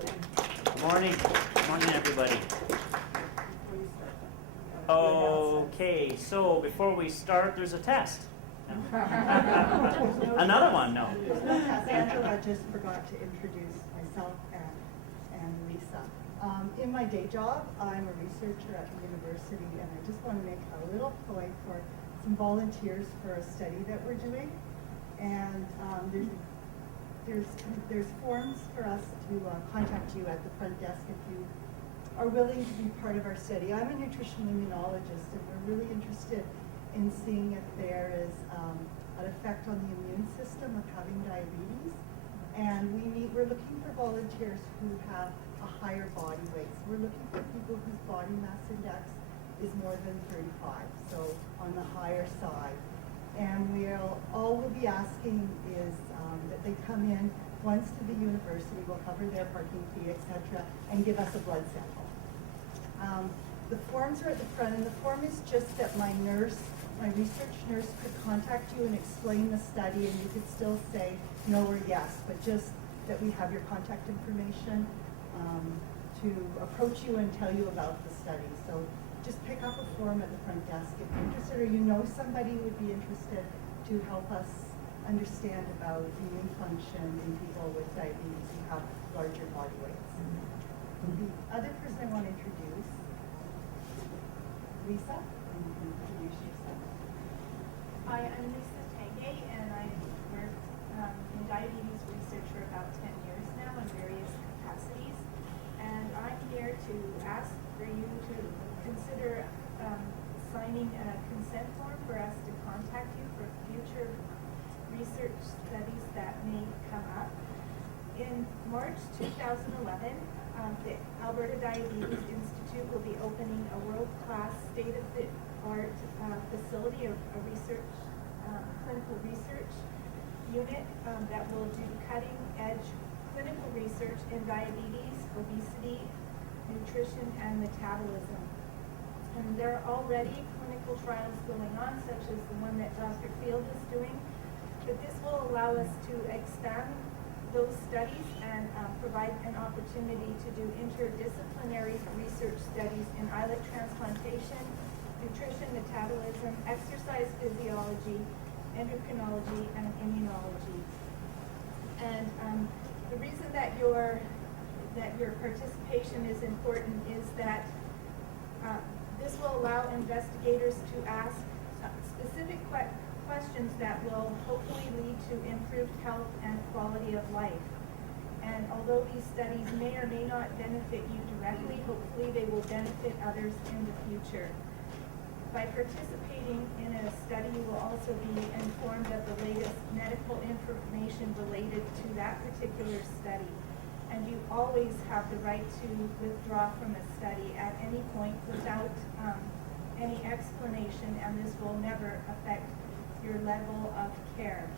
Good morning. Good morning, everybody. Okay, so before we start, there's a test. Another one, no. There's no test. Angela just forgot to introduce myself and Lisa. In my day job, I'm a researcher at the university, and I just want to make a little point for some volunteers for a study that we're doing. And there's forms for us to contact you at the front desk if you are willing to be part of our study. I'm a nutritional immunologist, and we're really interested in seeing if there is an effect on the immune system of having diabetes. And we're looking for volunteers who have a higher body weight. So we're looking for people whose body mass index is more than 35, so on the higher side. And all we'll be asking is that they come in once to the university, we'll cover their parking fee, etc., and give us a blood sample. The forms are at the front, and the form is just that my research nurse could contact you and explain the study, and you could still say no or yes, but just that we have your contact information to approach you and tell you about the study. So just pick up a form at the front desk if you're interested, or you know somebody who would be interested to help us understand about immune function in people with diabetes who have larger body weights. The other person I want to introduce, Lisa, and you can introduce yourself. Hi, I'm Lisa Tange, and I've worked in diabetes research for about 10 years now in various capacities. And I'm here to ask for you to consider signing a consent form for us to contact you for future research studies that may come up. In March 2011, the Alberta Diabetes Institute will be opening a world-class, state-of-the-art facility of a research, clinical research unit that will do cutting-edge clinical research in diabetes, obesity, nutrition, and metabolism. And there are already clinical trials going on, such as the one that Dr. Field is doing. But this will allow us to expand those studies and provide an opportunity to do interdisciplinary research studies in islet transplantation, nutrition, metabolism, exercise physiology, endocrinology, and immunology. And the reason that your participation is important is that this will allow investigators to ask specific questions that will hopefully lead to improved health and quality of life. And although these studies may or may not benefit you directly, hopefully they will benefit others in the future. By participating in a study, you will also be informed of the latest medical information related to that particular study. And you always have the right to withdraw from a study at any point without any explanation, and this will never affect your level of care.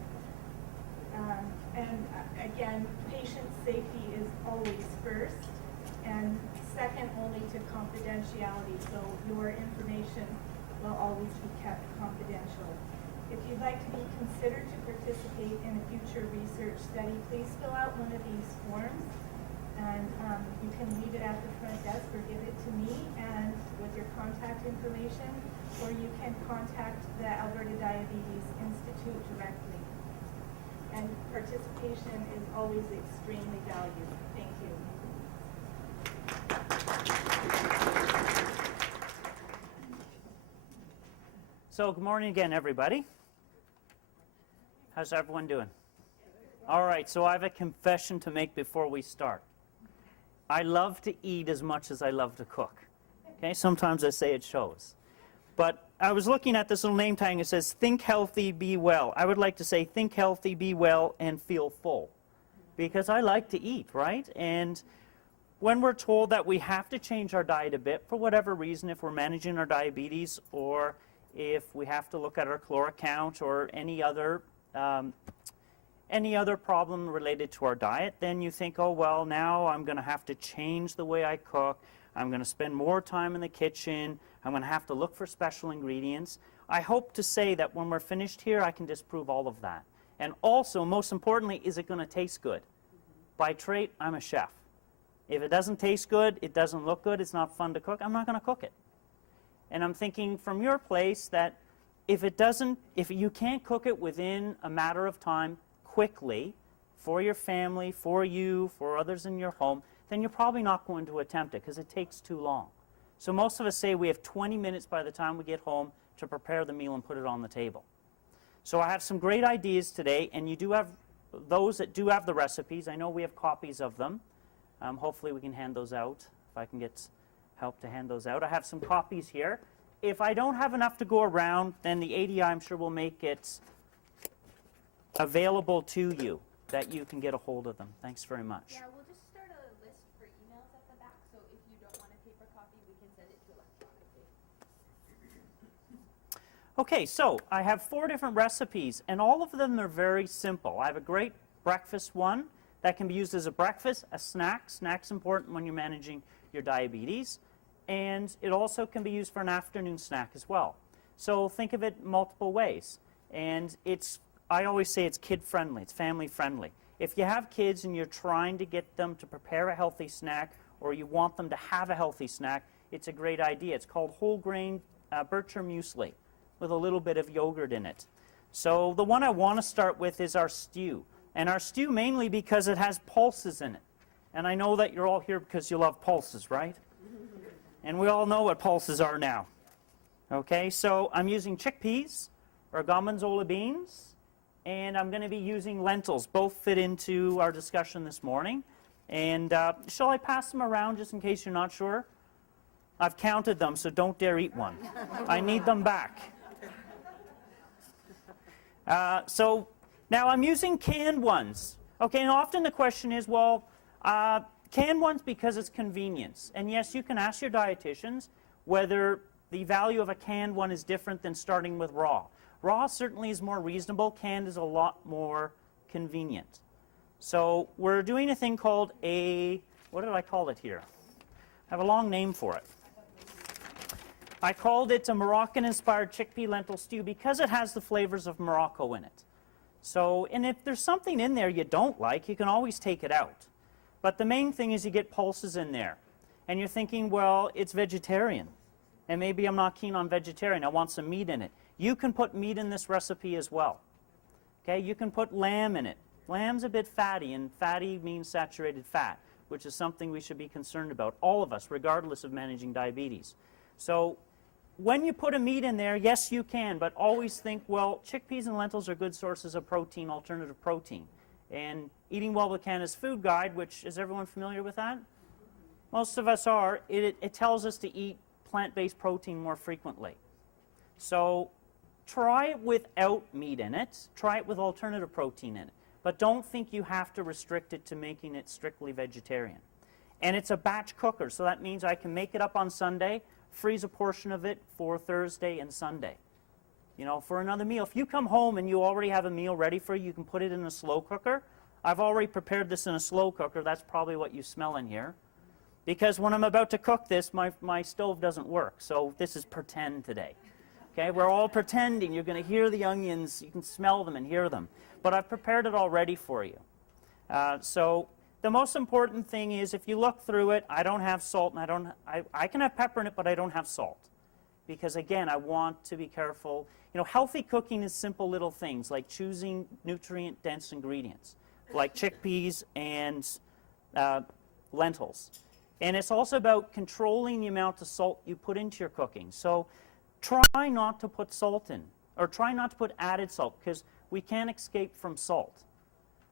And again, patient safety is always first, and second only to confidentiality, so your information will always be kept confidential. If you'd like to be considered to participate in a future research study, please fill out one of these forms, and you can leave it at the front desk or give it to me and with your contact information, or you can contact the Alberta Diabetes Institute directly. And participation is always extremely valued. Thank you. So good morning again, everybody. How's everyone doing? All right, so I have a confession to make before we start. I love to eat as much as I love to cook. Okay, sometimes I say it shows. But I was looking at this little name tag. It says, think healthy, be well. I would like to say, think healthy, be well, and feel full. Because I like to eat, right? And when we're told that we have to change our diet a bit, for whatever reason, if we're managing our diabetes, or if we have to look at our caloric count, or any other problem related to our diet, then you think, oh, well, now I'm going to have to change the way I cook. I'm going to spend more time in the kitchen. I'm going to have to look for special ingredients. I hope to say that when we're finished here, I can disprove all of that. And also, most importantly, is it going to taste good? By trade, I'm a chef. If it doesn't taste good, it doesn't look good, it's not fun to cook, I'm not going to cook it. And I'm thinking from your place that if you can't cook it within a matter of time, quickly, for your family, for you, for others in your home, then you're probably not going to attempt it because it takes too long. So most of us say we have 20 minutes by the time we get home to prepare the meal and put it on the table. So I have some great ideas today, and you do have those that do have the recipes. I know we have copies of them. Hopefully we can hand those out, if I can get help to hand those out. I have some copies here. If I don't have enough to go around, then the ADI, I'm sure, will make it available to you, that you can get a hold of them. Thanks very much. Yeah, we'll just start a list for emails at the back, so if you don't want a paper copy, we can send it to electronically. Okay, so I have 4 different recipes, and all of them are very simple. I have a great breakfast one that can be used as a breakfast, a snack. Snack's important when you're managing your diabetes. And it also can be used for an afternoon snack as well. So think of it multiple ways. And I always say it's kid-friendly, it's family-friendly. If you have kids and you're trying to get them to prepare a healthy snack, or you want them to have a healthy snack, it's a great idea. It's called whole grain Bircher muesli with a little bit of yogurt in it. So the one I want to start with is our stew. And our stew mainly because it has pulses in it. And I know that you're all here because you love pulses, right? And we all know what pulses are now. Okay, so I'm using chickpeas or gorgonzola beans, and I'm going to be using lentils. Both fit into our discussion this morning. And shall I pass them around just in case you're not sure? I've counted them, so don't dare eat one. I need them back. So now I'm using canned ones. Okay, and often the question is, well, canned ones because it's convenience. And yes, you can ask your dietitians whether the value of a canned one is different than starting with raw. Raw certainly is more reasonable. Canned is a lot more convenient. So we're doing a thing called what did I call it here? I have a long name for it. I called it a Moroccan-inspired chickpea lentil stew because it has the flavors of Morocco in it. So, and if there's something in there you don't like, you can always take it out. But the main thing is you get pulses in there. And you're thinking, well, it's vegetarian. And maybe I'm not keen on vegetarian. I want some meat in it. You can put meat in this recipe as well. Okay, you can put lamb in it. Lamb's a bit fatty, and fatty means saturated fat, which is something we should be concerned about, all of us, regardless of managing diabetes. So when you put a meat in there, yes, you can, but always think, well, chickpeas and lentils are good sources of protein, alternative protein. And Eating Well with Canada's Food Guide, which, is everyone familiar with that? Most of us are. It tells us to eat plant-based protein more frequently. So try it without meat in it. Try it with alternative protein in it. But don't think you have to restrict it to making it strictly vegetarian. And it's a batch cooker, so that means I can make it up on Sunday, freeze a portion of it for Thursday and Sunday. You know, for another meal. If you come home and you already have a meal ready for you, you can put it in a slow cooker. I've already prepared this in a slow cooker. That's probably what you smell in here. Because when I'm about to cook this, my stove doesn't work. So this is pretend today. Okay, we're all pretending. You're going to hear the onions. You can smell them and hear them. But I've prepared it already for you. So the most important thing is if you look through it, I don't have salt, and I can have pepper in it, but I don't have salt. Because again, I want to be careful. You know, healthy cooking is simple little things like choosing nutrient-dense ingredients, like chickpeas and lentils. And it's also about controlling the amount of salt you put into your cooking. So try not to put salt in, or try not to put added salt, because we can't escape from salt.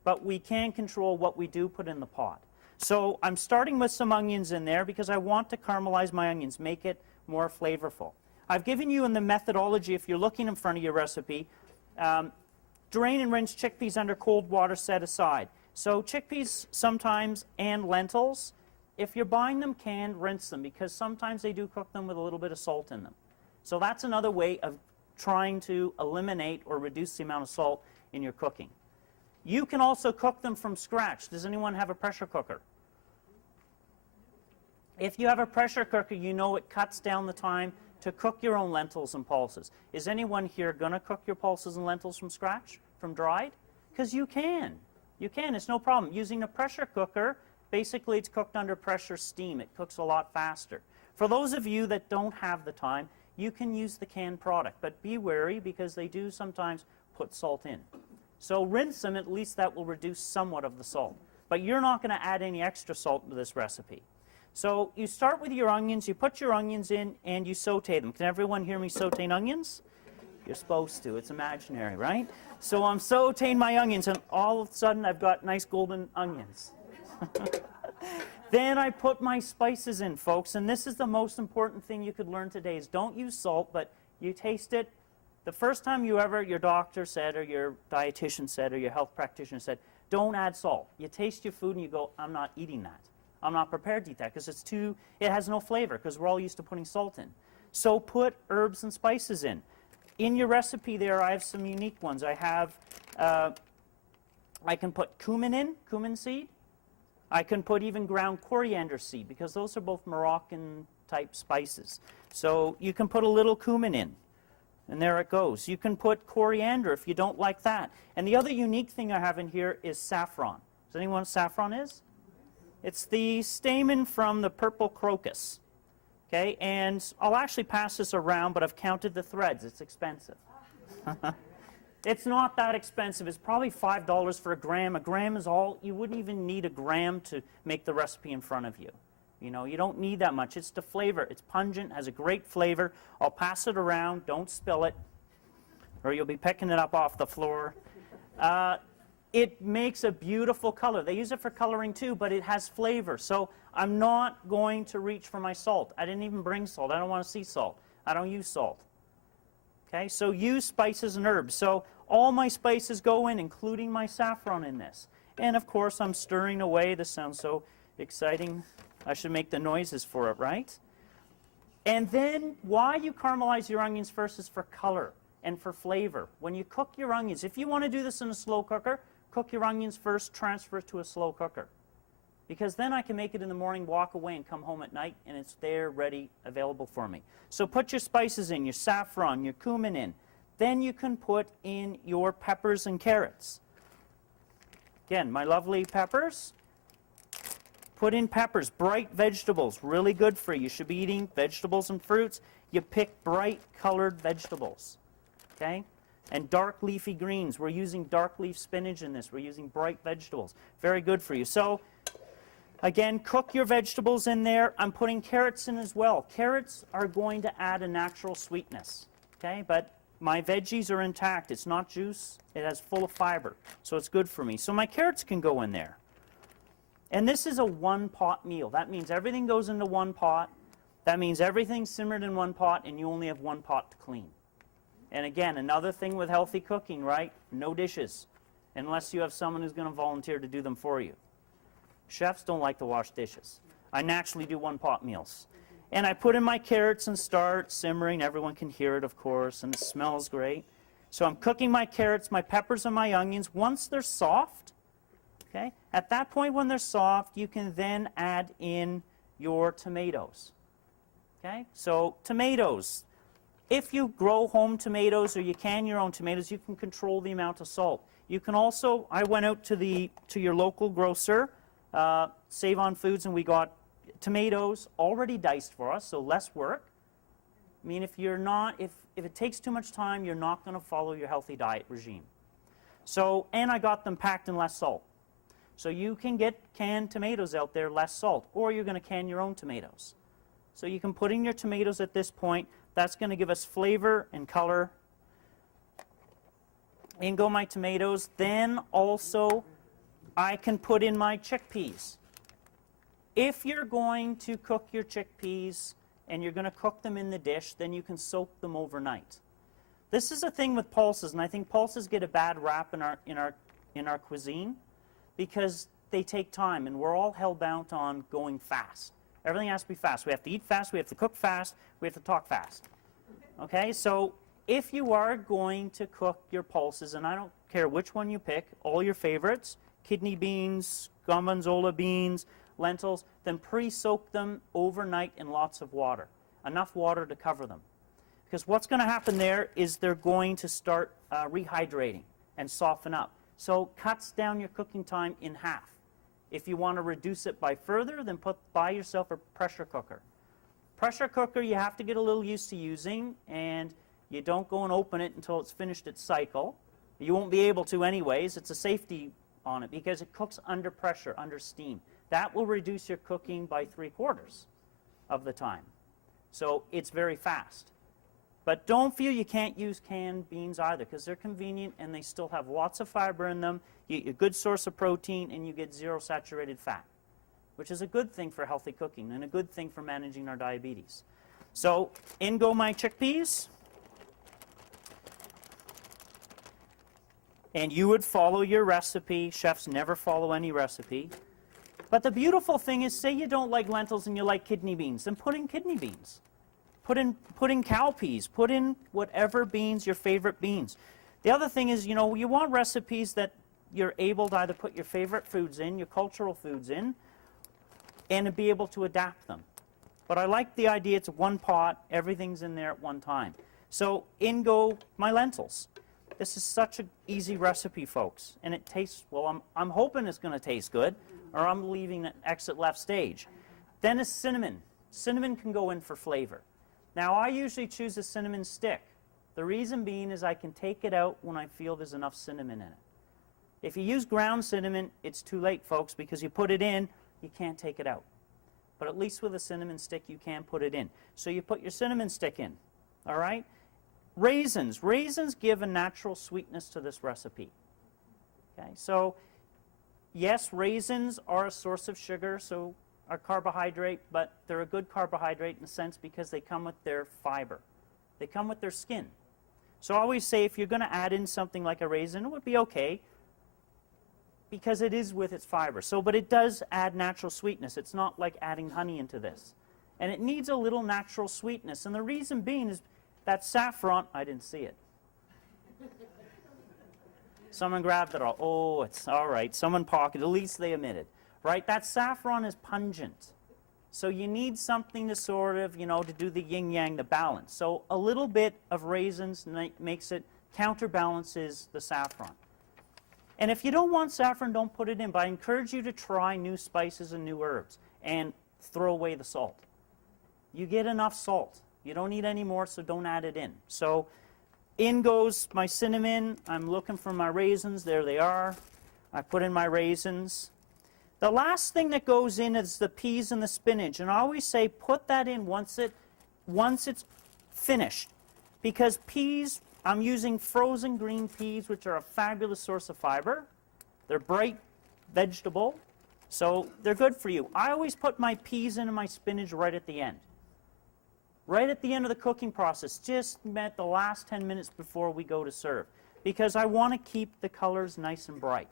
But we can control what we do put in the pot. So I'm starting with some onions in there because I want to caramelize my onions, make it more flavorful. I've given you in the methodology, if you're looking in front of your recipe, drain and rinse chickpeas under cold water set aside. So chickpeas sometimes and lentils, if you're buying them canned, rinse them because sometimes they do cook them with a little bit of salt in them. So that's another way of trying to eliminate or reduce the amount of salt in your cooking. You can also cook them from scratch. Does anyone have a pressure cooker? If you have a pressure cooker, you know it cuts down the time to cook your own lentils and pulses. Is anyone here going to cook your pulses and lentils from scratch, from dried? Because you can. You can. It's no problem. Using a pressure cooker, Basically, it's cooked under pressure steam. It cooks a lot faster. For those of you that don't have the time, you can use the canned product, but be wary because they do sometimes put salt in. So rinse them, at least that will reduce somewhat of the salt. But you're not going to add any extra salt to this recipe. So you start with your onions, you put your onions in, and you saute them. Can everyone hear me sauteing onions? You're supposed to. It's imaginary, right? So I'm sauteing my onions, and all of a sudden I've got nice golden onions. Then I put my spices in, folks, and this is the most important thing you could learn today is don't use salt, but you taste it. The first time your doctor said, or your dietitian said, or your health practitioner said, don't add salt. You taste your food and you go, I'm not eating that. I'm not prepared to eat that because it has no flavor because we're all used to putting salt in. So put herbs and spices in. In your recipe there, I have some unique ones. I have, I can put cumin in, cumin seed. I can put even ground coriander seed because those are both Moroccan type spices. So you can put a little cumin in. And there it goes. You can put coriander if you don't like that. And the other unique thing I have in here is saffron. Does anyone know what saffron is? It's the stamen from the purple crocus. Okay, and I'll actually pass this around, but I've counted the threads. It's expensive. It's not that expensive. It's probably $5 for a gram. A gram is all. You wouldn't even need a gram to make the recipe in front of you. You know, you don't need that much. It's the flavor. It's pungent, has a great flavor. I'll pass it around. Don't spill it, or you'll be picking it up off the floor. It makes a beautiful color. They use it for coloring too, but it has flavor. So I'm not going to reach for my salt. I didn't even bring salt. I don't want to see salt. I don't use salt. Okay, so use spices and herbs. So all my spices go in, including my saffron in this. And of course, I'm stirring away. This sounds so exciting. I should make the noises for it, right? And then why you caramelize your onions first is for color and for flavor. When you cook your onions, if you want to do this in a slow cooker, cook your onions first, transfer it to a slow cooker. Because then I can make it in the morning, walk away, and come home at night, and it's there, ready, available for me. So put your spices in, your saffron, your cumin in. Then you can put in your peppers and carrots. Again, my lovely peppers. Put in peppers, bright vegetables, really good for you. You should be eating vegetables and fruits. You pick bright colored vegetables, okay? And dark leafy greens. We're using dark leaf spinach in this. We're using bright vegetables. Very good for you. So, again, cook your vegetables in there. I'm putting carrots in as well. Carrots are going to add a natural sweetness, okay? But my veggies are intact. It's not juice. It has full of fiber, so it's good for me. So my carrots can go in there. And this is a one-pot meal. That means everything goes into one pot. That means everything's simmered in one pot, and you only have one pot to clean. And again, another thing with healthy cooking, right? No dishes, unless you have someone who's going to volunteer to do them for you. Chefs don't like to wash dishes. I naturally do one-pot meals. And I put in my carrots and start simmering. Everyone can hear it, of course, and it smells great. So I'm cooking my carrots, my peppers, and my onions. Once they're soft, okay, at that point when they're soft, you can then add in your tomatoes. Okay, so tomatoes. If you grow home tomatoes or you can your own tomatoes, you can control the amount of salt. You can also, I went out to your local grocer, Save On Foods, and we got tomatoes already diced for us, so less work. I mean, if it takes too much time, you're not going to follow your healthy diet regime. So, and I got them packed in less salt. So you can get canned tomatoes out there, less salt, or you're going to can your own tomatoes. So you can put in your tomatoes at this point. That's going to give us flavor and color. In go my tomatoes. Then also, I can put in my chickpeas. If you're going to cook your chickpeas and you're going to cook them in the dish, then you can soak them overnight. This is a thing with pulses, and I think pulses get a bad rap in our cuisine because they take time, and we're all hell-bound on going fast. Everything has to be fast. We have to eat fast, we have to cook fast, we have to talk fast. Okay, so if you are going to cook your pulses, and I don't care which one you pick, all your favorites, kidney beans, gorgonzola beans, lentils, then pre-soak them overnight in lots of water. Enough water to cover them. Because what's going to happen there is they're going to start rehydrating and soften up. So cuts down your cooking time in half If you want to reduce it by further, then buy yourself a pressure cooker. Pressure cooker you have to get a little used to using, and you don't go and open it until it's finished its cycle. You won't be able to anyways. It's a safety on it because it cooks under pressure, under steam. That will reduce your cooking by 3/4 of the time. So it's very fast. But don't feel you can't use canned beans either, because they're convenient and they still have lots of fiber in them. You get a good source of protein and you get 0 saturated fat, which is a good thing for healthy cooking and a good thing for managing our diabetes. So in go my chickpeas. And you would follow your recipe. Chefs never follow any recipe. But the beautiful thing is, say you don't like lentils and you like kidney beans, then put in kidney beans. Put in cowpeas. Put in whatever beans, your favorite beans. The other thing is, you know, you want recipes that you're able to either put your favorite foods in, your cultural foods in, and to be able to adapt them. But I like the idea it's one pot, everything's in there at one time. So in go my lentils. This is such an easy recipe, folks, and it tastes, well, I'm hoping it's going to taste good, or I'm leaving an exit left stage. Then is cinnamon. Cinnamon can go in for flavor. Now, I usually choose a cinnamon stick. The reason being is I can take it out when I feel there's enough cinnamon in it. If you use ground cinnamon, it's too late, folks, because you put it in, you can't take it out. But at least with a cinnamon stick, you can put it in. So you put your cinnamon stick in, all right? Raisins. Raisins give a natural sweetness to this recipe. Okay, so yes, raisins are a source of sugar, so are carbohydrate, but they're a good carbohydrate in a sense because they come with their fiber. They come with their skin. So I always say if you're going to add in something like a raisin, it would be okay because it is with its fiber. So, but it does add natural sweetness. It's not like adding honey into this. And it needs a little natural sweetness. And the reason being is that saffron, I didn't see it. Someone grabbed it all. Oh, it's all right. Someone pocketed. At least they admitted. Right? That saffron is pungent. So you need something to sort of, you know, to do the yin-yang, the balance. So a little bit of raisins makes it, counterbalances the saffron. And if you don't want saffron, don't put it in. But I encourage you to try new spices and new herbs and throw away the salt. You get enough salt. You don't need any more, so don't add it in. So in goes my cinnamon. I'm looking for my raisins. There they are. I put in my raisins. The last thing that goes in is the peas and the spinach. And I always say put that in once it's finished. Because peas, I'm using frozen green peas, which are a fabulous source of fiber. They're bright vegetable, so they're good for you. I always put my peas in and my spinach right at the end. Right at the end of the cooking process, just at the last 10 minutes before we go to serve. Because I want to keep the colors nice and bright.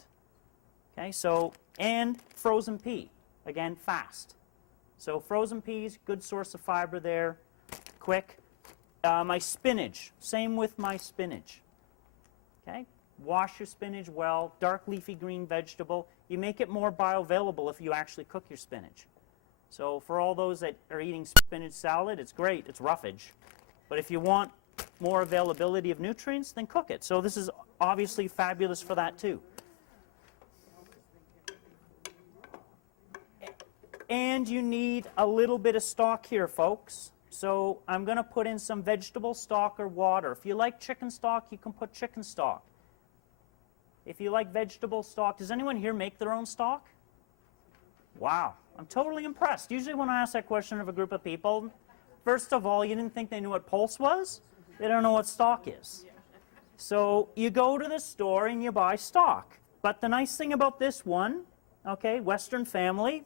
Okay, so, and frozen pea, again, fast. So frozen peas, good source of fiber there, quick. My spinach, same with my spinach. Okay, wash your spinach well, dark leafy green vegetable. You make it more bioavailable if you actually cook your spinach. So for all those that are eating spinach salad, it's great, it's roughage. But if you want more availability of nutrients, then cook it. So this is obviously fabulous for that too. And you need a little bit of stock here, folks. So I'm going to put in some vegetable stock or water. If you like chicken stock, you can put chicken stock. If you like vegetable stock, does anyone here make their own stock? Wow, I'm totally impressed. Usually when I ask that question of a group of people, first of all, you didn't think they knew what pulse was? They don't know what stock is. So you go to the store and you buy stock. But the nice thing about this one, okay, Western Family,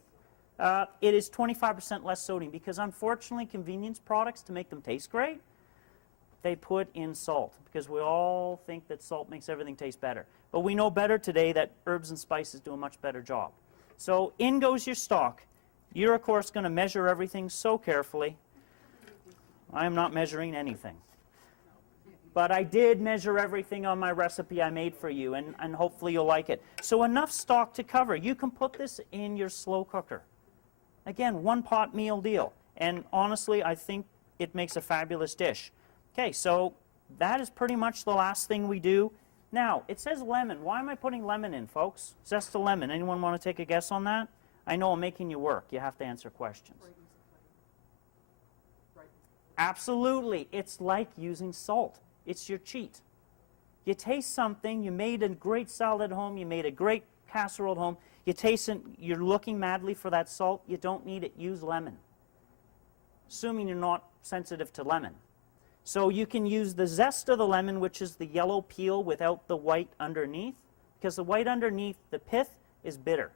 it is 25% less sodium because unfortunately convenience products, to make them taste great, they put in salt because we all think that salt makes everything taste better. But we know better today that herbs and spices do a much better job. So in goes your stock. You're of course going to measure everything so carefully. I am not measuring anything. But I did measure everything on my recipe I made for you, and hopefully you'll like it. So enough stock to cover. You can put this in your slow cooker. Again, one pot meal deal. And honestly, I think it makes a fabulous dish. Okay, so that is pretty much the last thing we do. Now, it says lemon. Why am I putting lemon in, folks? Zest of lemon. Anyone want to take a guess on that? I know I'm making you work. You have to answer questions. Absolutely. It's like using salt. It's your cheat. You taste something, you made a great salad at home, you made a great casserole at home, you taste it, you're looking madly for that salt, you don't need it, use lemon. Assuming you're not sensitive to lemon. So you can use the zest of the lemon, which is the yellow peel without the white underneath, because the white underneath, the pith, is bitter.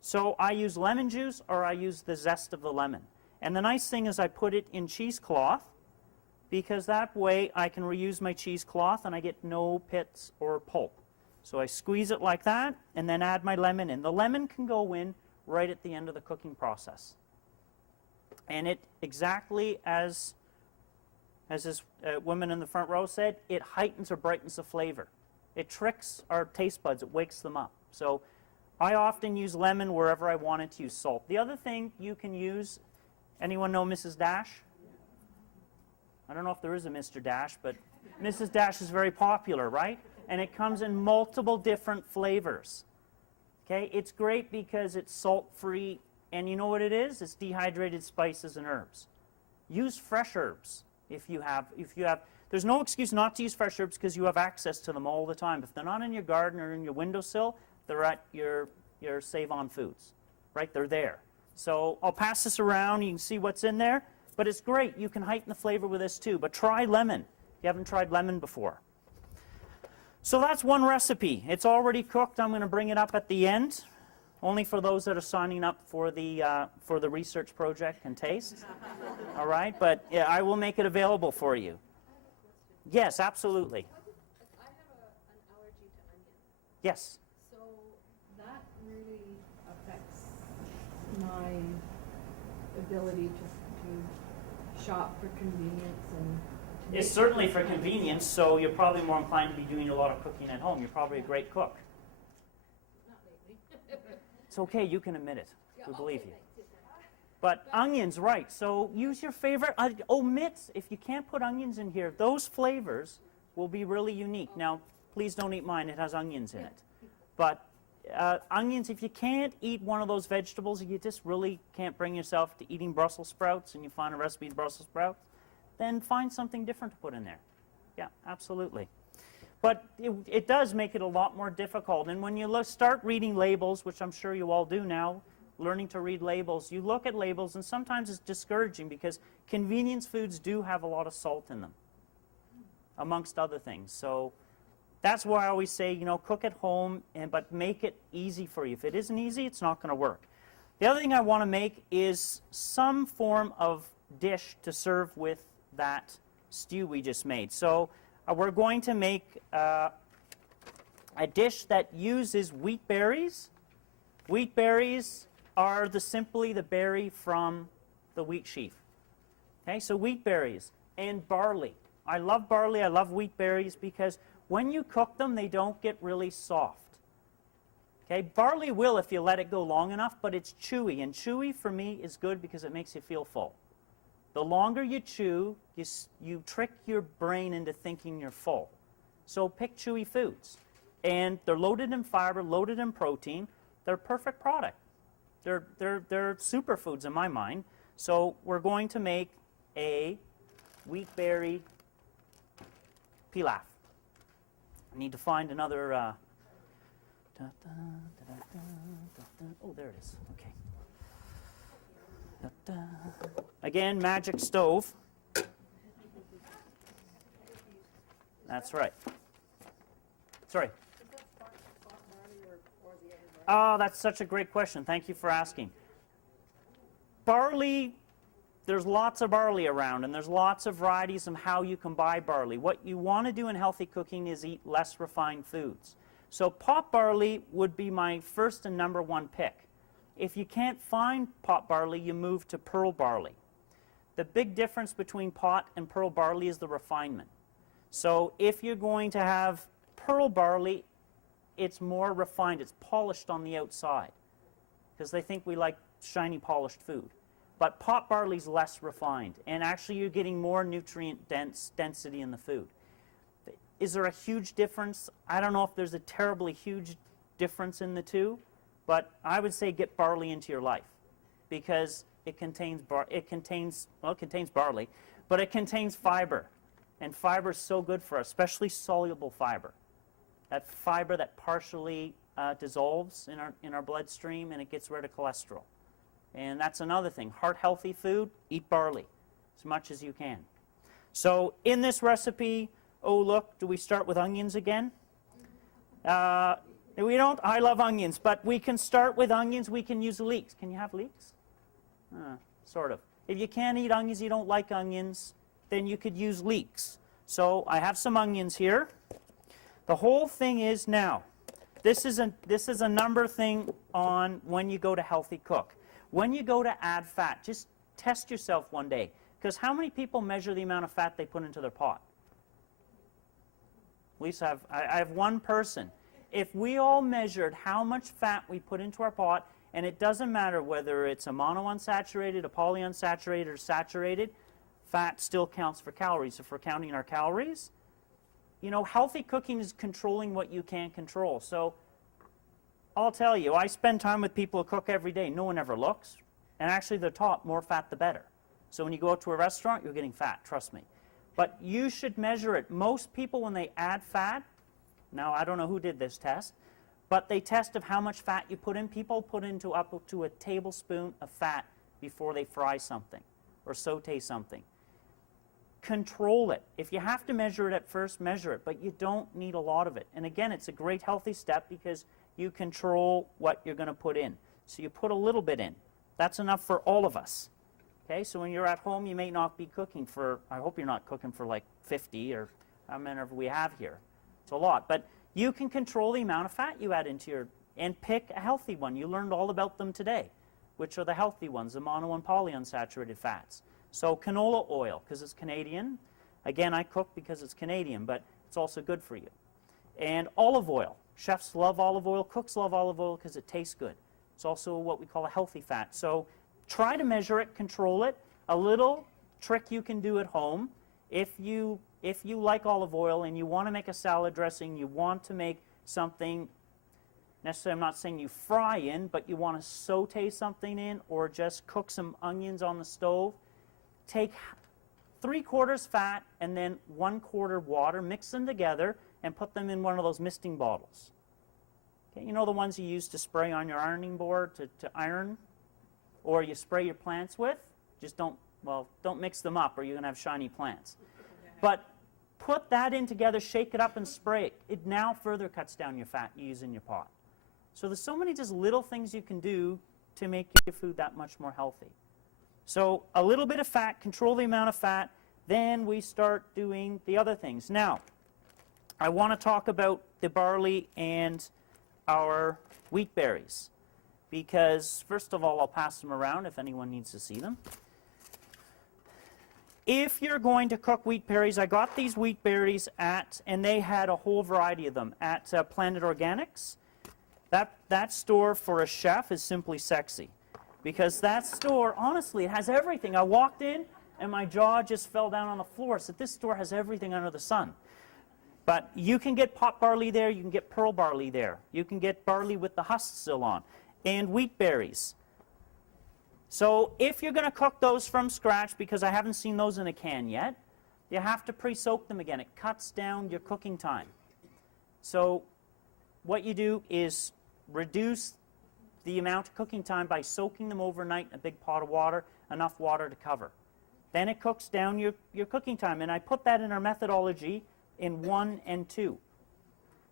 So I use lemon juice or I use the zest of the lemon. And the nice thing is I put it in cheesecloth, because that way I can reuse my cheesecloth and I get no pits or pulp. So I squeeze it like that and then add my lemon in. The lemon can go in right at the end of the cooking process. And it, exactly as this woman in the front row said, it heightens or brightens the flavor. It tricks our taste buds, it wakes them up. So I often use lemon wherever I wanted to use salt. The other thing you can use, anyone know Mrs. Dash? I don't know if there is a Mr. Dash, but Mrs. Dash is very popular, right? And it comes in multiple different flavors. Okay, it's great because it's salt-free, and you know what it is? It's dehydrated spices and herbs. Use fresh herbs if you have. There's no excuse not to use fresh herbs because you have access to them all the time. If they're not in your garden or in your windowsill, they're at your Save-On Foods, right? They're there. So I'll pass this around. You can see what's in there. But it's great. You can heighten the flavor with this too. But try lemon. If you haven't tried lemon before. So that's one recipe. It's already cooked. I'm going to bring it up at the end, only for those that are signing up for the research project and taste. All right? But yeah, I will make it available for you. Yes, absolutely. I have an allergy to onions. Yes. So that really affects my ability to shop for convenience and It's certainly for convenience, so you're probably more inclined to be doing a lot of cooking at home. You're probably a great cook. not lately. It's okay, you can admit it. We believe you. Thanks. But onions, right, so use your favorite. Omits, if you can't put onions in here, those flavors will be really unique. Now, please don't eat mine, it has onions in it. But onions, if you can't eat one of those vegetables, you just really can't bring yourself to eating Brussels sprouts, and you find a recipe of Brussels sprouts, then find something different to put in there. Yeah, absolutely. But it does make it a lot more difficult. And when you start reading labels, which I'm sure you all do now, learning to read labels, you look at labels, and sometimes it's discouraging because convenience foods do have a lot of salt in them, amongst other things. So that's why I always say, cook at home, but make it easy for you. If it isn't easy, it's not going to work. The other thing I want to make is some form of dish to serve with that stew we just made. So we're going to make a dish that uses wheat berries. Wheat berries are simply the berry from the wheat sheaf. Okay, so wheat berries and barley. I love barley, I love wheat berries because when you cook them, they don't get really soft. Okay, barley will if you let it go long enough, but it's chewy, and chewy for me is good because it makes you feel full. The longer you chew, you trick your brain into thinking you're full. So pick chewy foods. And they're loaded in fiber, loaded in protein. They're a perfect product. They're superfoods in my mind. So we're going to make a wheat berry pilaf. I need to find another. Oh, there it is. Okay. Again, magic stove. That's right. Sorry. Oh, that's such a great question. Thank you for asking. Barley, there's lots of barley around, and there's lots of varieties of how you can buy barley. What you want to do in healthy cooking is eat less refined foods. So pot barley would be my first and number one pick. If you can't find pot barley, you move to pearl barley. The big difference between pot and pearl barley is the refinement. So if you're going to have pearl barley, it's more refined. It's polished on the outside because they think we like shiny, polished food. But pot barley's less refined, and actually you're getting more nutrient density in the food. Is there a huge difference? I don't know if there's a terribly huge difference in the two, but I would say get barley into your life, because it contains barley, but it contains fiber, and fiber is so good for us, especially soluble fiber. That fiber that partially dissolves in our bloodstream, and it gets rid of cholesterol. And that's another thing. Heart-healthy food, eat barley as much as you can. So in this recipe, oh look, do we start with onions again? We don't. I love onions, but we can start with onions. We can use leeks. Can you have leeks? Sort of. If you can't eat onions, you don't like onions, then you could use leeks. So I have some onions here. The whole thing is now, this is a number thing on when you go to Healthy Cook. When you go to add fat, just test yourself one day. Because how many people measure the amount of fat they put into their pot? At least I have one person. If we all measured how much fat we put into our pot, and it doesn't matter whether it's a monounsaturated, a polyunsaturated, or saturated, fat still counts for calories. If we're counting our calories, you know, healthy cooking is controlling what you can't control. So I'll tell you, I spend time with people who cook every day. No one ever looks. And actually, they're taught more fat the better. So when you go out to a restaurant, you're getting fat, trust me. But you should measure it. Most people, when they add fat, now I don't know who did this test, but they test of how much fat you put in. People put into up to a tablespoon of fat before they fry something or saute something. Control it. If you have to measure it at first, measure it, but you don't need a lot of it. And again, it's a great healthy step because you control what you're going to put in. So you put a little bit in. That's enough for all of us. Okay, so when you're at home, you may not be cooking for, I hope you're not cooking for like 50 or how many we have here. It's a lot. But you can control the amount of fat you add into your, and pick a healthy one. You learned all about them today, which are the healthy ones, the mono and polyunsaturated fats. So canola oil, because it's Canadian. Again, I cook because it's Canadian, but it's also good for you. And olive oil. Chefs love olive oil. Cooks love olive oil because it tastes good. It's also what we call a healthy fat. So try to measure it, control it. A little trick you can do at home. If you like olive oil and you want to make a salad dressing, you want to make something, necessarily I'm not saying you fry in, but you want to saute something in or just cook some onions on the stove, take 3/4 fat and then 1/4 water, mix them together and put them in one of those misting bottles. Okay, you know the ones you use to spray on your ironing board to iron? Or you spray your plants with? Just don't mix them up or you're going to have shiny plants. But put that in together, shake it up and spray it. It now further cuts down your fat you use in your pot. So there's so many just little things you can do to make your food that much more healthy. So a little bit of fat, control the amount of fat, then we start doing the other things. Now, I want to talk about the barley and our wheat berries. Because, first of all, I'll pass them around if anyone needs to see them. If you're going to cook wheat berries, I got these wheat berries and they had a whole variety of them, at Planet Organics. That store for a chef is simply sexy. Because that store, honestly, it has everything. I walked in and my jaw just fell down on the floor. So this store has everything under the sun. But you can get pot barley there, you can get pearl barley there. You can get barley with the husk still on. And wheat berries. So if you're going to cook those from scratch, because I haven't seen those in a can yet, you have to pre-soak them again. It cuts down your cooking time. So what you do is reduce the amount of cooking time by soaking them overnight in a big pot of water, enough water to cover. Then it cooks down your cooking time. And I put that in our methodology in 1 and 2.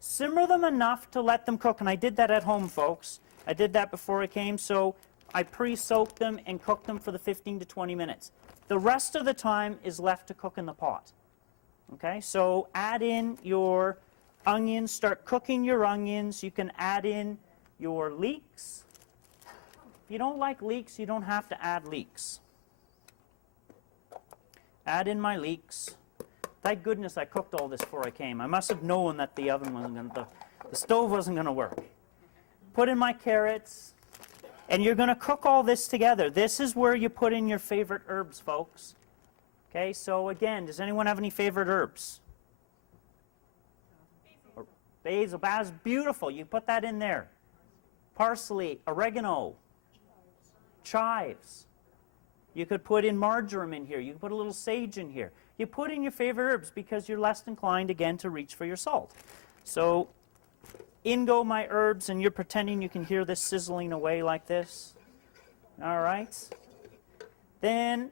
Simmer them enough to let them cook. And I did that at home, folks. I did that before I came, so I pre-soaked them and cooked them for the 15 to 20 minutes. The rest of the time is left to cook in the pot. Okay, so add in your onions, start cooking your onions. You can add in your leeks. If you don't like leeks, you don't have to add leeks. Add in my leeks. Thank goodness I cooked all this before I came. I must have known that the oven wasn't going to, the stove wasn't going to work. Put in my carrots, and you're going to cook all this together. This is where you put in your favorite herbs, folks. Okay, so again, does anyone have any favorite herbs? Basil, beautiful. You put that in there. Parsley, oregano, chives. You could put in marjoram in here. You could put a little sage in here. You put in your favorite herbs because you're less inclined, again, to reach for your salt. So in go my herbs, and you're pretending you can hear this sizzling away like this. All right. Then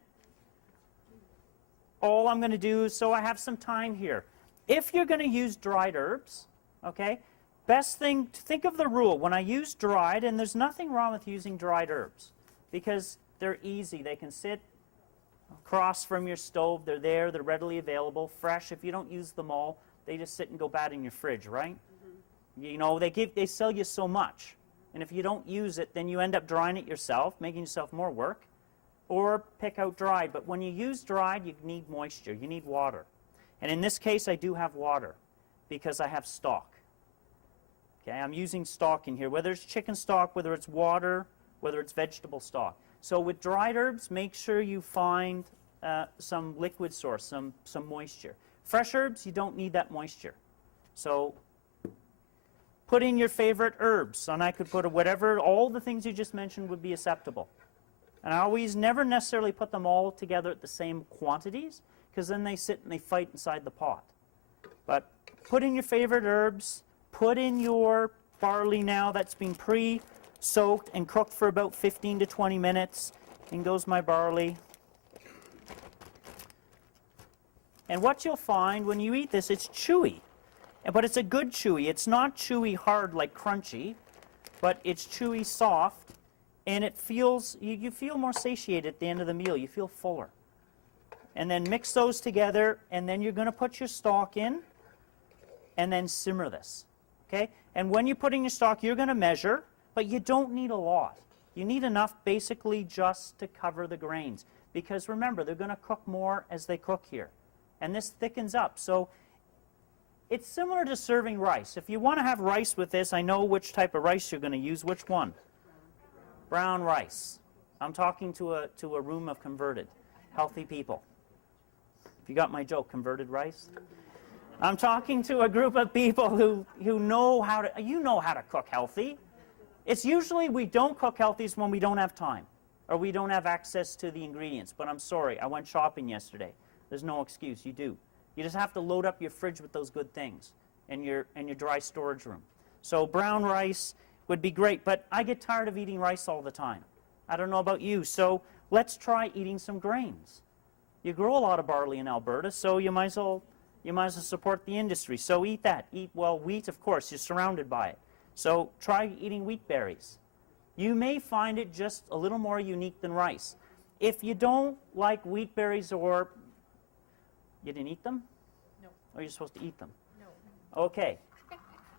all I'm going to do is, so I have some time here. If you're going to use dried herbs, okay, best thing, to think of the rule. When I use dried, and there's nothing wrong with using dried herbs because they're easy. They can sit across from your stove. They're there. They're readily available, fresh. If you don't use them all, they just sit and go bad in your fridge, right? Mm-hmm. You know, they sell you so much. And if you don't use it, then you end up drying it yourself, making yourself more work, or pick out dried. But when you use dried, you need moisture. You need water. And in this case, I do have water because I have stock. Okay, I'm using stock in here, whether it's chicken stock, whether it's water, whether it's vegetable stock. So with dried herbs, make sure you find some liquid source, some moisture. Fresh herbs, you don't need that moisture. So put in your favorite herbs, and I could put whatever, all the things you just mentioned would be acceptable. And I always never necessarily put them all together at the same quantities, because then they sit and they fight inside the pot. But put in your favorite herbs, put in your barley now that's been pre-soaked and cooked for about 15 to 20 minutes. In goes my barley. And what you'll find when you eat this, it's chewy. But it's a good chewy. It's not chewy hard like crunchy, but it's chewy soft, and it feels, you feel more satiated at the end of the meal. You feel fuller. And then mix those together, and then you're going to put your stock in, and then simmer this. Okay? And when you put in your stock, you're going to measure, but you don't need a lot. You need enough basically just to cover the grains. Because remember, they're going to cook more as they cook here. And this thickens up. So it's similar to serving rice. If you want to have rice with this, I know which type of rice you're going to use. Which one? Brown rice. I'm talking to a room of converted, healthy people. If you got my joke, converted rice? I'm talking to a group of people who know how to, you know how to cook healthy. It's usually we don't cook healthy when we don't have time or we don't have access to the ingredients. But I'm sorry, I went shopping yesterday. There's no excuse, you do. You just have to load up your fridge with those good things and your dry storage room. So brown rice would be great, but I get tired of eating rice all the time. I don't know about you, so let's try eating some grains. You grow a lot of barley in Alberta, so you might as well support the industry. So eat that. Eat, well, wheat, of course, you're surrounded by it. So try eating wheat berries. You may find it just a little more unique than rice. If you don't like wheat berries, or you didn't eat them? No. Or you're supposed to eat them? No. Okay.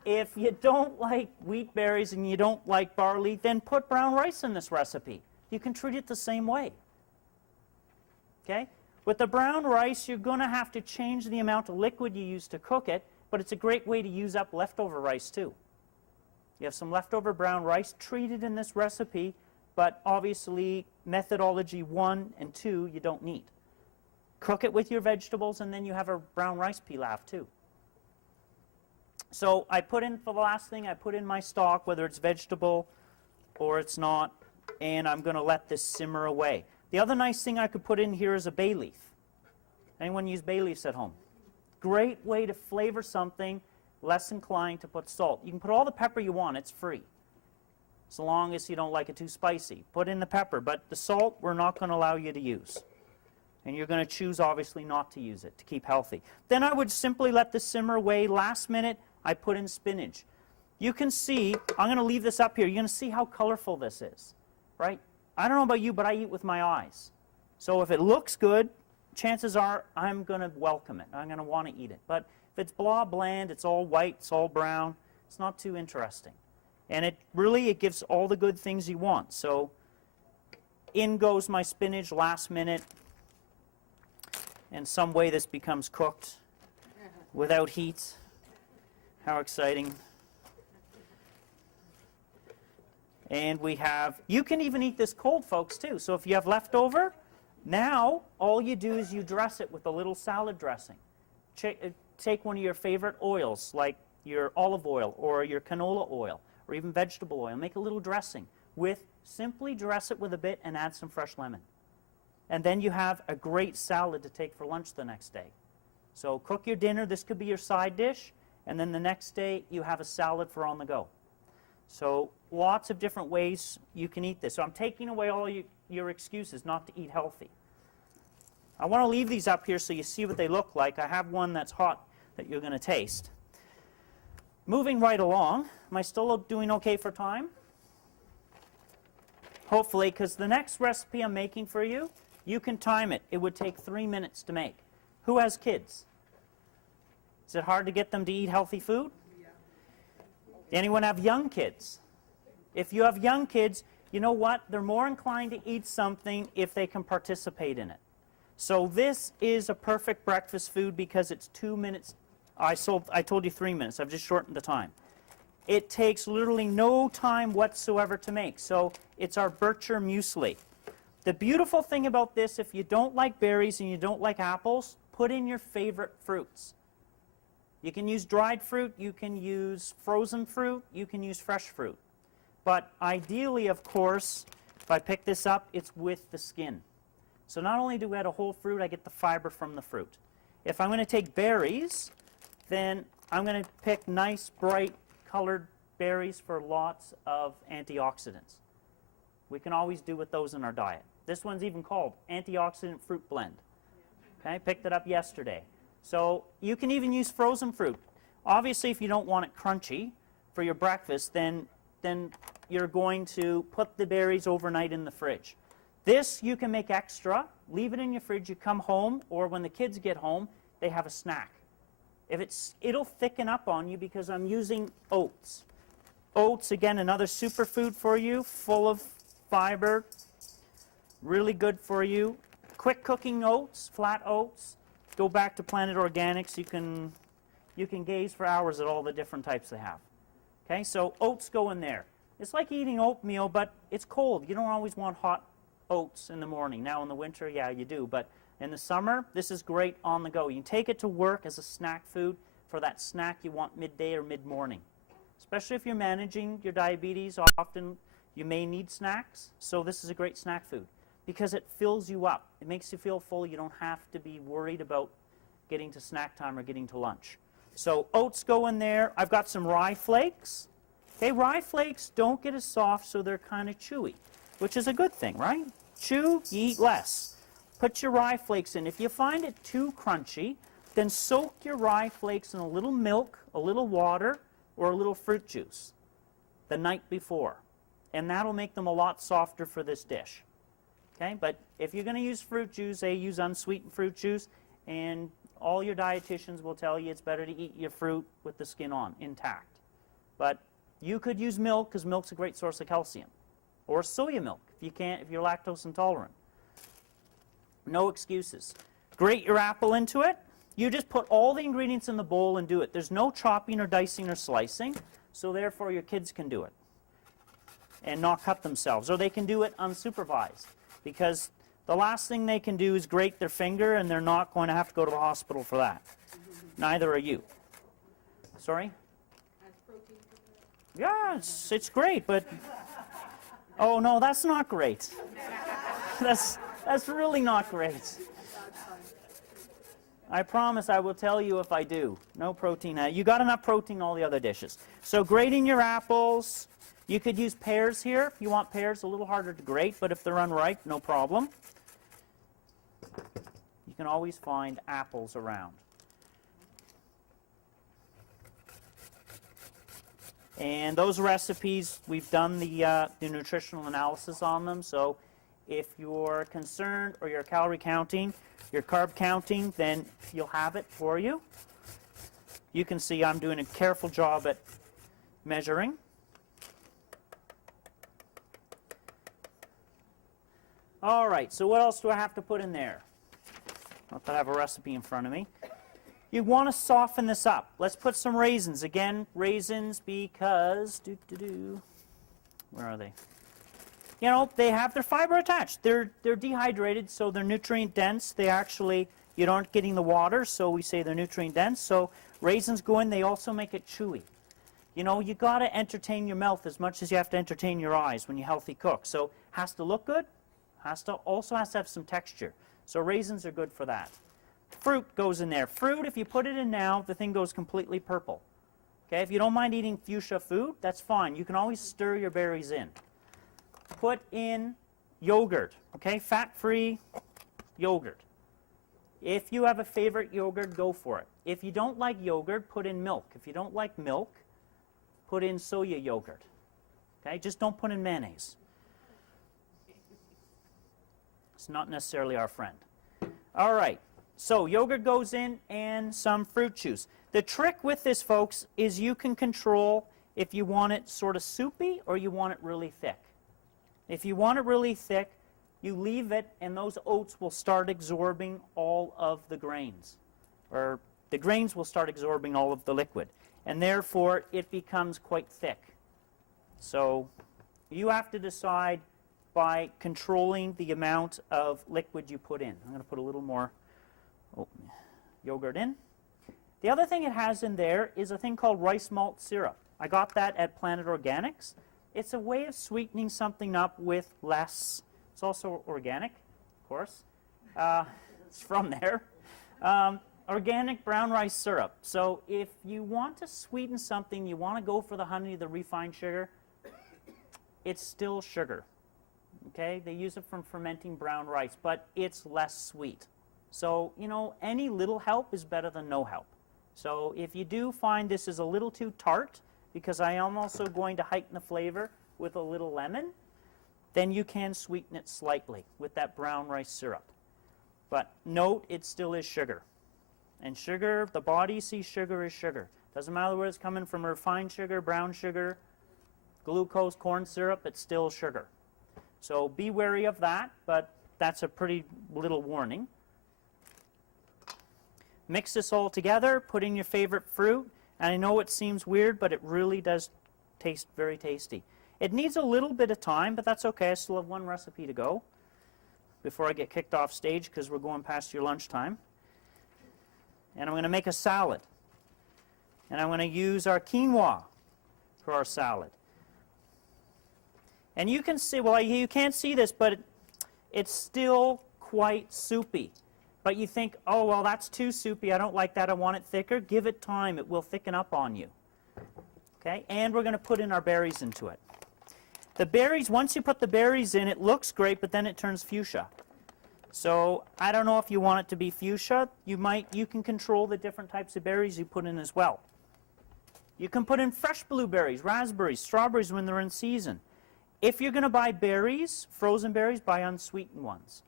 If you don't like wheat berries and you don't like barley, then put brown rice in this recipe. You can treat it the same way. Okay? With the brown rice, you're going to have to change the amount of liquid you use to cook it, but it's a great way to use up leftover rice too. You have some leftover brown rice, treat it in this recipe, but obviously methodology 1 and 2 you don't need. Cook it with your vegetables, and then you have a brown rice pilaf too. So I put in, for the last thing, I put in my stock, whether it's vegetable or it's not, and I'm going to let this simmer away. The other nice thing I could put in here is a bay leaf. Anyone use bay leaves at home? Great way to flavor something, less inclined to put salt. You can put all the pepper you want, it's free. So long as you don't like it too spicy. Put in the pepper, but the salt we're not going to allow you to use. And you're going to choose, obviously, not to use it to keep healthy. Then I would simply let this simmer away. Last minute, I put in spinach. You can see, I'm going to leave this up here. You're going to see how colorful this is, right? I don't know about you, but I eat with my eyes. So if it looks good, chances are I'm going to welcome it. I'm going to want to eat it. But if it's bland, it's all white, it's all brown, it's not too interesting. And it gives all the good things you want. So in goes my spinach last minute. And some way this becomes cooked without heat. How exciting. And we have, you can even eat this cold, folks, too. So if you have leftover, now all you do is you dress it with a little salad dressing. Take one of your favorite oils, like your olive oil or your canola oil or even vegetable oil. Make a little dressing simply dress it with a bit and add some fresh lemon. And then you have a great salad to take for lunch the next day. So cook your dinner. This could be your side dish. And then the next day you have a salad for on the go. So lots of different ways you can eat this. So I'm taking away all your excuses not to eat healthy. I want to leave these up here so you see what they look like. I have one that's hot that you're going to taste. Moving right along, am I still doing okay for time? Hopefully, because the next recipe I'm making for you, you can time it. It would take 3 minutes to make. Who has kids? Is it hard to get them to eat healthy food? Anyone have young kids? If you have young kids, you know what? They're more inclined to eat something if they can participate in it. So this is a perfect breakfast food because it's 2 minutes. I told you 3 minutes. I've just shortened the time. It takes literally no time whatsoever to make. So it's our Bircher muesli. The beautiful thing about this, if you don't like berries and you don't like apples, put in your favorite fruits. You can use dried fruit, you can use frozen fruit, you can use fresh fruit. But ideally, of course, if I pick this up, it's with the skin. So not only do we get a whole fruit, I get the fiber from the fruit. If I'm going to take berries, then I'm going to pick nice, bright, colored berries for lots of antioxidants. We can always do with those in our diet. This one's even called antioxidant fruit blend. Okay, picked it up yesterday. So you can even use frozen fruit. Obviously, if you don't want it crunchy for your breakfast, then you're going to put the berries overnight in the fridge. This you can make extra, leave it in your fridge, you come home, or when the kids get home, they have a snack. It'll thicken up on you because I'm using oats. Oats, again, another superfood for you, full of fiber, really good for you. Quick cooking oats, flat oats. Go back to Planet Organics. You can gaze for hours at all the different types they have. Okay, so oats go in there. It's like eating oatmeal, but it's cold. You don't always want hot oats in the morning. Now in the winter, yeah, you do. But in the summer, this is great on the go. You can take it to work as a snack food for that snack you want midday or mid-morning. Especially if you're managing your diabetes, often you may need snacks. So this is a great snack food because it fills you up. It makes you feel full. You don't have to be worried about getting to snack time or getting to lunch. So oats go in there. I've got some rye flakes. Okay, rye flakes don't get as soft, so they're kind of chewy, which is a good thing, right? Chew, you eat less. Put your rye flakes in. If you find it too crunchy, then soak your rye flakes in a little milk, a little water, or a little fruit juice the night before. And that'll make them a lot softer for this dish. Okay, but if you're going to use fruit juice, they use unsweetened fruit juice, and all your dietitians will tell you it's better to eat your fruit with the skin on, intact. But you could use milk because milk's a great source of calcium. Or soya milk if you're lactose intolerant. No excuses. Grate your apple into it. You just put all the ingredients in the bowl and do it. There's no chopping or dicing or slicing, so therefore your kids can do it and not cut themselves. Or they can do it unsupervised because the last thing they can do is grate their finger, and they're not going to have to go to the hospital for that. Neither are you. Sorry? Yeah, it's great, but oh no, that's not great. That's really not great. I promise I will tell you if I do. No protein. You got enough protein in all the other dishes. So grating your apples. You could use pears here. If you want pears, a little harder to grate, but if they're unripe, no problem. You can always find apples around. And those recipes, we've done the nutritional analysis on them. So if you're concerned or you're calorie counting, you're carb counting, then you'll have it for you. You can see I'm doing a careful job at measuring. All right, so what else do I have to put in there? Not that I have a recipe in front of me. You want to soften this up. Let's put some raisins. Again, raisins because, where are they? You know, they have their fiber attached. They're dehydrated, so they're nutrient dense. They actually, you aren't getting the water, so we say they're nutrient dense. So Raisins go in, they also make it chewy. You know, you got to entertain your mouth as much as you have to entertain your eyes when you healthy cook. So has to look good, also has to have some texture. So raisins are good for that. Fruit goes in there. Fruit, if you put it in now, the thing goes completely purple. Okay, if you don't mind eating fuchsia food, that's fine. You can always stir your berries in. Put in yogurt, okay, fat-free yogurt. If you have a favorite yogurt, go for it. If you don't like yogurt, put in milk. If you don't like milk, put in soya yogurt. Okay, just don't put in mayonnaise. It's not necessarily our friend. All right, so yogurt goes in and some fruit juice. The trick with this, folks, is you can control if you want it sort of soupy or you want it really thick. If you want it really thick, you leave it and those oats will start absorbing all of the grains. Or the grains will start absorbing all of the liquid. And therefore, it becomes quite thick. So you have to decide by controlling the amount of liquid you put in. I'm going to put a little more yogurt in. The other thing it has in there is a thing called rice malt syrup. I got that at Planet Organics. It's a way of sweetening something up with less. It's also organic, of course. It's from there. Organic brown rice syrup. So if you want to sweeten something, you want to go for the honey, the refined sugar, it's still sugar. Okay, they use it from fermenting brown rice, but it's less sweet. So, you know, any little help is better than no help. So if you do find this is a little too tart, because I am also going to heighten the flavor with a little lemon, then you can sweeten it slightly with that brown rice syrup. But note, it still is sugar. And sugar, the body sees sugar as sugar. Doesn't matter where it's coming from, refined sugar, brown sugar, glucose, corn syrup, it's still sugar. So be wary of that, but that's a pretty little warning. Mix this all together, put in your favorite fruit, and I know it seems weird, but it really does taste very tasty. It needs a little bit of time, but that's okay. I still have one recipe to go before I get kicked off stage because we're going past your lunchtime. And I'm going to make a salad. And I'm going to use our quinoa for our salad. And you can see, well, you can't see this, but it's still quite soupy. But you think, oh, well, that's too soupy. I don't like that. I want it thicker. Give it time. It will thicken up on you. Okay? And we're going to put in our berries into it. The berries, once you put the berries in, it looks great, but then it turns fuchsia. So I don't know if you want it to be fuchsia. You can control the different types of berries you put in as well. You can put in fresh blueberries, raspberries, strawberries when they're in season. If you're going to buy berries, frozen berries, buy unsweetened ones.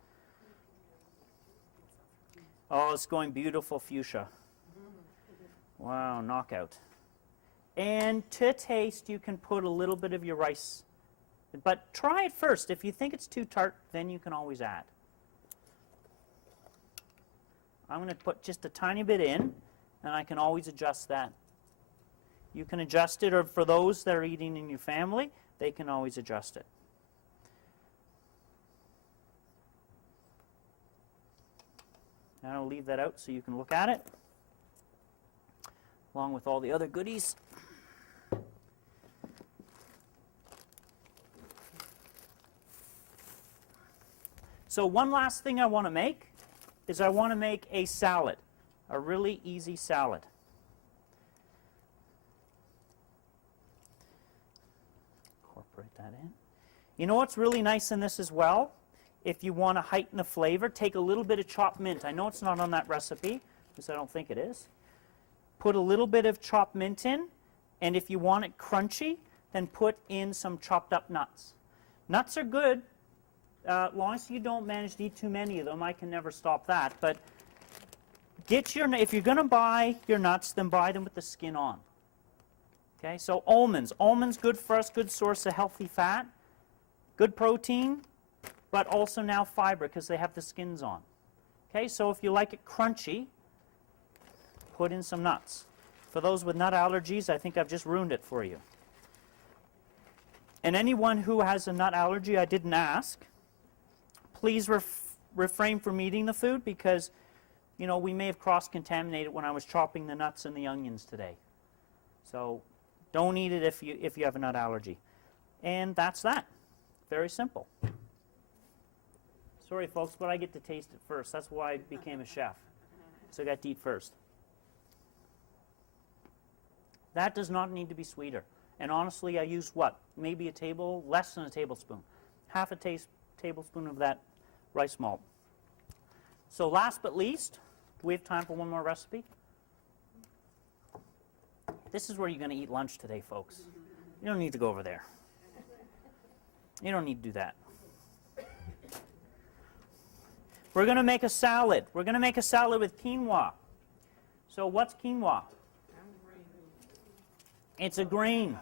Oh, it's going beautiful fuchsia. Wow, knockout. And to taste, you can put a little bit of your rice. But try it first. If you think it's too tart, then you can always add. I'm going to put just a tiny bit in, and I can always adjust that. You can adjust it, or for those that are eating in your family, they can always adjust it. And I'll leave that out so you can look at it, along with all the other goodies. So one last thing I want to make is I want to make a salad, a really easy salad. Incorporate that in. You know what's really nice in this as well? If you want to heighten the flavor, take a little bit of chopped mint. I know it's not on that recipe, because I don't think it is. Put a little bit of chopped mint in, and if you want it crunchy, then put in some chopped up nuts. Nuts are good. As long as you don't manage to eat too many of them, I can never stop that. But if you're going to buy your nuts, then buy them with the skin on. Okay, so almonds. Almonds, good for us, good source of healthy fat, good protein, but also now fiber because they have the skins on. Okay, so if you like it crunchy, put in some nuts. For those with nut allergies, I think I've just ruined it for you. And anyone who has a nut allergy, I didn't ask, please refrain from eating the food because you know, we may have cross-contaminated when I was chopping the nuts and the onions today. So don't eat it if you have a nut allergy. And that's that. Very simple. Sorry, folks, but I get to taste it first. That's why I became a chef. So I got to eat first. That does not need to be sweeter. And honestly, I use what? Maybe less than a tablespoon. Half a tablespoon of that rice malt. So last but least, do we have time for one more recipe? This is where you're going to eat lunch today, folks. You don't need to go over there. You don't need to do that. We're going to make a salad. We're going to make a salad with quinoa. So what's quinoa? It's a grain.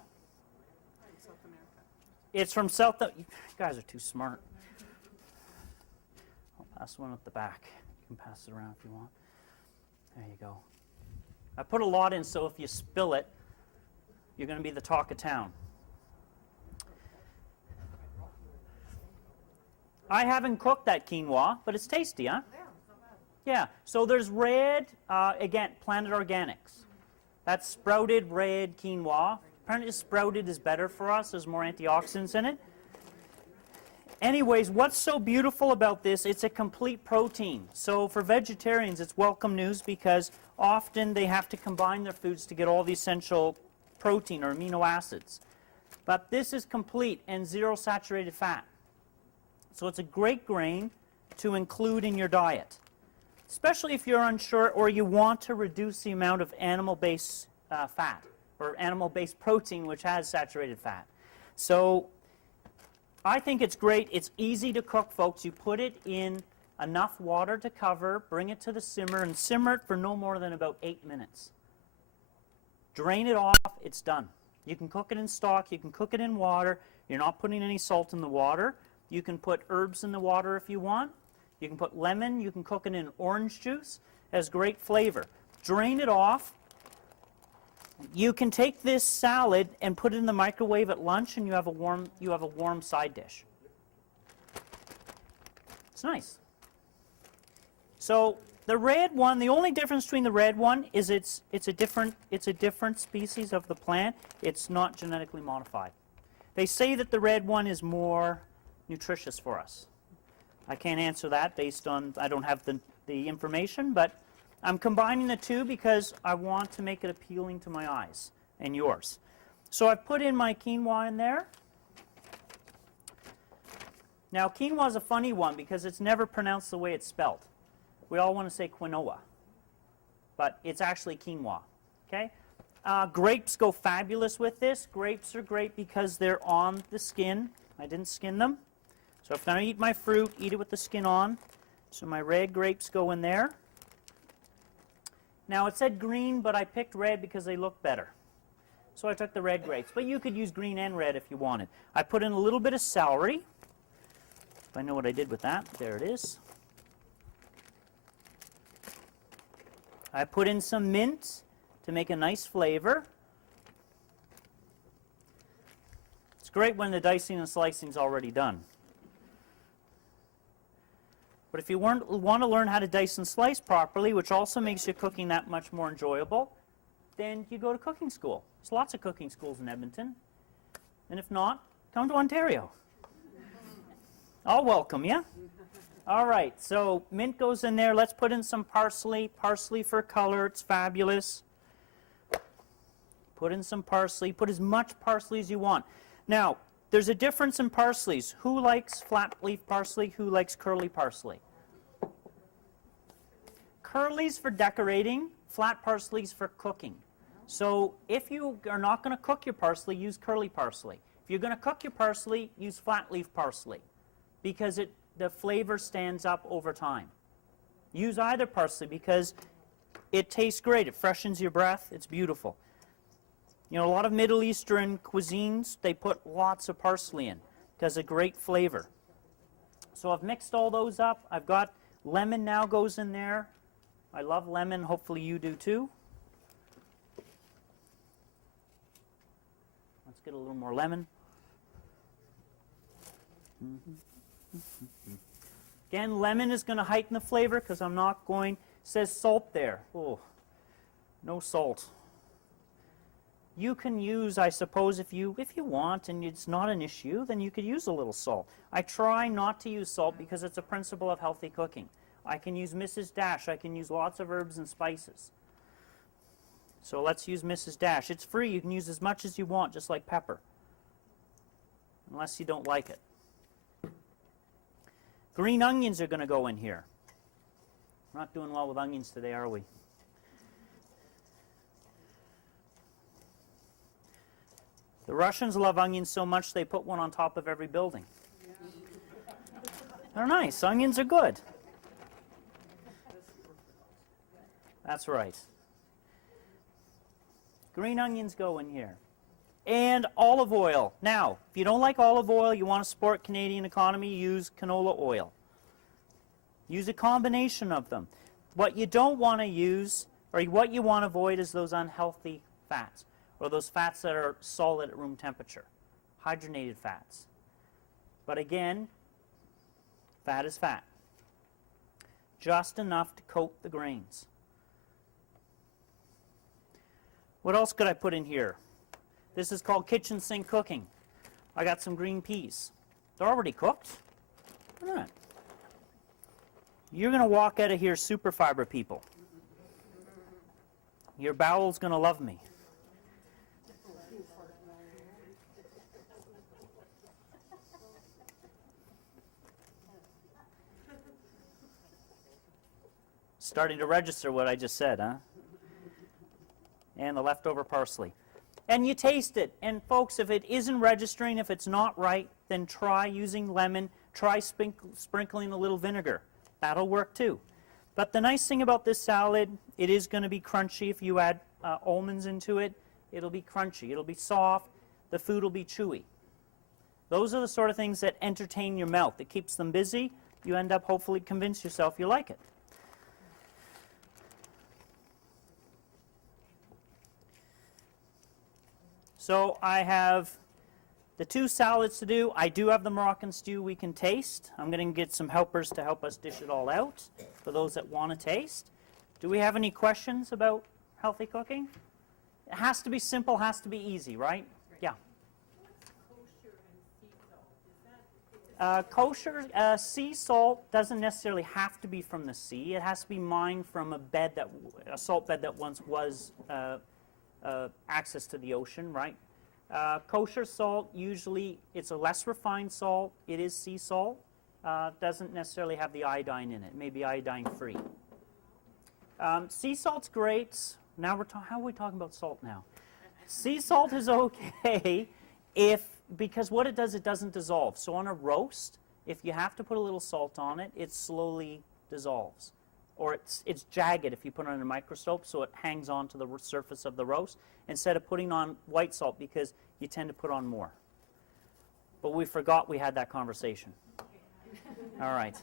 It's from South. You guys are too smart. I'll pass one at the back. You can pass it around if you want. There you go. I put a lot in, so if you spill it, you're going to be the talk of town. I haven't cooked that quinoa, but it's tasty, huh? Yeah. So there's red, again, Planet Organics. That's sprouted red quinoa. Apparently sprouted is better for us. There's more antioxidants in it. Anyways, what's so beautiful about this, it's a complete protein. So for vegetarians, it's welcome news because often they have to combine their foods to get all the essential protein or amino acids. But this is complete and zero saturated fat. So it's a great grain to include in your diet, especially if you're unsure or you want to reduce the amount of animal-based fat or animal-based protein, which has saturated fat. So I think it's great. It's easy to cook, folks. You put it in enough water to cover, bring it to the simmer, and simmer it for no more than about 8 minutes. Drain it off. It's done. You can cook it in stock. You can cook it in water. You're not putting any salt in the water. You can put herbs in the water if you want. You can put lemon. You can cook it in orange juice. It has great flavor. Drain it off. You can take this salad and put it in the microwave at lunch, and you have a warm side dish. It's nice. So the red one, the only difference between the red one is it's a different species of the plant. It's not genetically modified. They say that the red one is more nutritious for us. I can't answer that based on, I don't have the information, but I'm combining the two because I want to make it appealing to my eyes and yours. So I've put in my quinoa in there. Now quinoa is a funny one because it's never pronounced the way it's spelled. We all want to say quinoa, but it's actually quinoa. Okay? Grapes go fabulous with this. Grapes are great because they're on the skin. I didn't skin them. So if I eat my fruit, eat it with the skin on. So my red grapes go in there. Now it said green, but I picked red because they look better. So I took the red grapes. But you could use green and red if you wanted. I put in a little bit of celery. If I know what I did with that, there it is. I put in some mint to make a nice flavor. It's great when the dicing and slicing is already done. But if you want to learn how to dice and slice properly, which also makes your cooking that much more enjoyable, then you go to cooking school. There's lots of cooking schools in Edmonton. And if not, come to Ontario. I'll welcome you. All right, so mint goes in there. Let's put in some parsley. Parsley for color. It's fabulous. Put in some parsley. Put as much parsley as you want. Now, there's a difference in parsleys. Who likes flat leaf parsley? Who likes curly parsley? Curly's for decorating, flat parsley's for cooking. So if you are not going to cook your parsley, use curly parsley. If you're going to cook your parsley, use flat leaf parsley because the flavor stands up over time. Use either parsley because it tastes great. It freshens your breath. It's beautiful. You know, a lot of Middle Eastern cuisines, they put lots of parsley in because of great flavor. So I've mixed all those up. I've got lemon now goes in there. I love lemon. Hopefully you do too. Let's get a little more lemon. Again, lemon is going to heighten the flavor because I'm not going says salt there. Oh, no salt. You can use, I suppose, if you want, and it's not an issue, then you could use a little salt. I try not to use salt because it's a principle of healthy cooking. I can use Mrs. Dash. I can use lots of herbs and spices. So let's use Mrs. Dash. It's free. You can use as much as you want, just like pepper, unless you don't like it. Green onions are going to go in here. We're not doing well with onions today, are we? The Russians love onions so much they put one on top of every building. They're nice. Onions are good. That's right. Green onions go in here. And olive oil. Now, if you don't like olive oil, you want to support Canadian economy, use canola oil. Use a combination of them. What you don't want to use, or what you want to avoid, is those unhealthy fats, or those fats that are solid at room temperature, hydrogenated fats. But again, fat is fat. Just enough to coat the grains. What else could I put in here? This is called kitchen sink cooking. I got some green peas. They're already cooked. All right. You're going to walk out of here super fiber, people. Your bowel's going to love me. Starting to register what I just said, huh? And the leftover parsley. And you taste it. And folks, if it isn't registering, if it's not right, then try using lemon. Try sprinkling a little vinegar. That'll work too. But the nice thing about this salad, it is going to be crunchy. If you add almonds into it, it'll be crunchy. It'll be soft. The food will be chewy. Those are the sort of things that entertain your mouth. It keeps them busy. You end up hopefully convince yourself you like it. So I have the two salads to do. I do have the Moroccan stew we can taste. I'm going to get some helpers to help us dish it all out for those that want to taste. Do we have any questions about healthy cooking? It has to be simple, has to be easy, right? Yeah. Kosher sea salt doesn't necessarily have to be from the sea. It has to be mined from a salt bed that once was access to the ocean, right? Kosher salt, usually it's a less refined salt. It is sea salt. Doesn't necessarily have the iodine in it. It may be iodine free. Sea salt's great. Now how are we talking about salt now? Sea salt is okay because what it does, it doesn't dissolve. So on a roast, if you have to put a little salt on it, it slowly dissolves. Or it's jagged if you put it on a microscope, so it hangs on to the surface of the roast, instead of putting on white salt, because you tend to put on more. But we forgot we had that conversation. All right.